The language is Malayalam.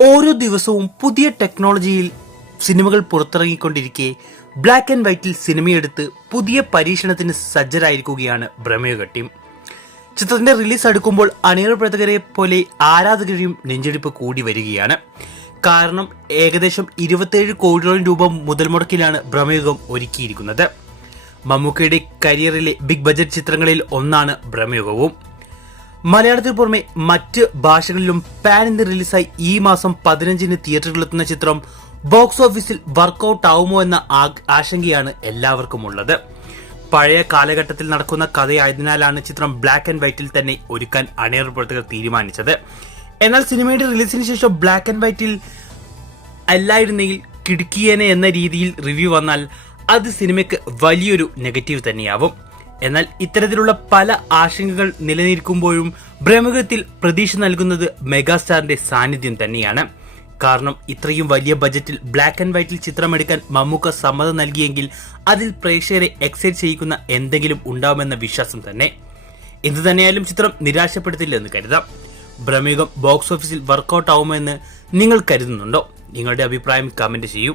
ഓരോ ദിവസവും പുതിയ ടെക്നോളജിയിൽ സിനിമകൾ പുറത്തിറങ്ങിക്കൊണ്ടിരിക്കെ ബ്ലാക്ക് ആൻഡ് വൈറ്റിൽ സിനിമയെടുത്ത് പുതിയ പരീക്ഷണത്തിന് സജ്ജരായിരിക്കുകയാണ് പ്രമേഹ ടീം. ചിത്രത്തിന്റെ റിലീസ് അടുക്കുമ്പോൾ അണിയറ പ്രവർത്തകരെ പോലെ ആരാധകരെയും നെഞ്ചെടുപ്പ് കൂടി വരികയാണ്. കാരണം ഏകദേശം 27 കോടിയോളം രൂപ മുതൽ മുടക്കിലാണ് പ്രമേഹം ഒരുക്കിയിരിക്കുന്നത്. മമ്മൂക്കയുടെ കരിയറിലെ ബിഗ് ബജറ്റ് ചിത്രങ്ങളിൽ ഒന്നാണ് പ്രമേഹവും. മലയാളത്തിന് പുറമെ മറ്റ് ഭാഷകളിലും പാൻ ഇന്ത്യ റിലീസായി ഈ മാസം 15-ന് തിയേറ്ററുകളിലെത്തുന്ന ചിത്രം ബോക്സ് ഓഫീസിൽ വർക്കൗട്ട് ആവുമോ എന്ന ആശങ്കയാണ് എല്ലാവർക്കും ഉള്ളത്. പഴയ കാലഘട്ടത്തിൽ നടക്കുന്ന കഥയായതിനാലാണ് ചിത്രം ബ്ലാക്ക് ആൻഡ് വൈറ്റിൽ തന്നെ ഒരുക്കാൻ അണിയറ പ്രവർത്തകർ തീരുമാനിച്ചത്. എന്നാൽ സിനിമയുടെ റിലീസിന് ശേഷം ബ്ലാക്ക് ആൻഡ് വൈറ്റിൽ അല്ലായിരുന്നെങ്കിൽ കിടുക്കിയേനെ എന്ന രീതിയിൽ റിവ്യൂ വന്നാൽ അത് സിനിമയ്ക്ക് വലിയൊരു നെഗറ്റീവ് തന്നെയാവും. എന്നാൽ ഇത്തരത്തിലുള്ള പല ആശങ്കകൾ നിലനിൽക്കുമ്പോഴും പ്രമുഖത്തിൽ പ്രതീക്ഷ നൽകുന്നത് മെഗാസ്റ്റാറിന്റെ സാന്നിധ്യം തന്നെയാണ്. കാരണം ഇത്രയും വലിയ ബജറ്റിൽ ബ്ലാക്ക് ആൻഡ് വൈറ്റിൽ ചിത്രമെടുക്കാൻ മമ്മൂക്ക സമ്മതം നൽകിയെങ്കിൽ അതിൽ പ്രേക്ഷകരെ എക്സൈറ്റ് ചെയ്യിക്കുന്ന എന്തെങ്കിലും ഉണ്ടാവുമെന്ന വിശ്വാസം തന്നെ. എന്തു തന്നെയായാലും ചിത്രം നിരാശപ്പെടുത്തില്ലെന്ന് കരുതാം. പ്രമേഹം ബോക്സ് ഓഫീസിൽ വർക്കൗട്ട് ആവുമെന്ന് നിങ്ങൾ കരുതുന്നുണ്ടോ? നിങ്ങളുടെ അഭിപ്രായം കമന്റ് ചെയ്യൂ.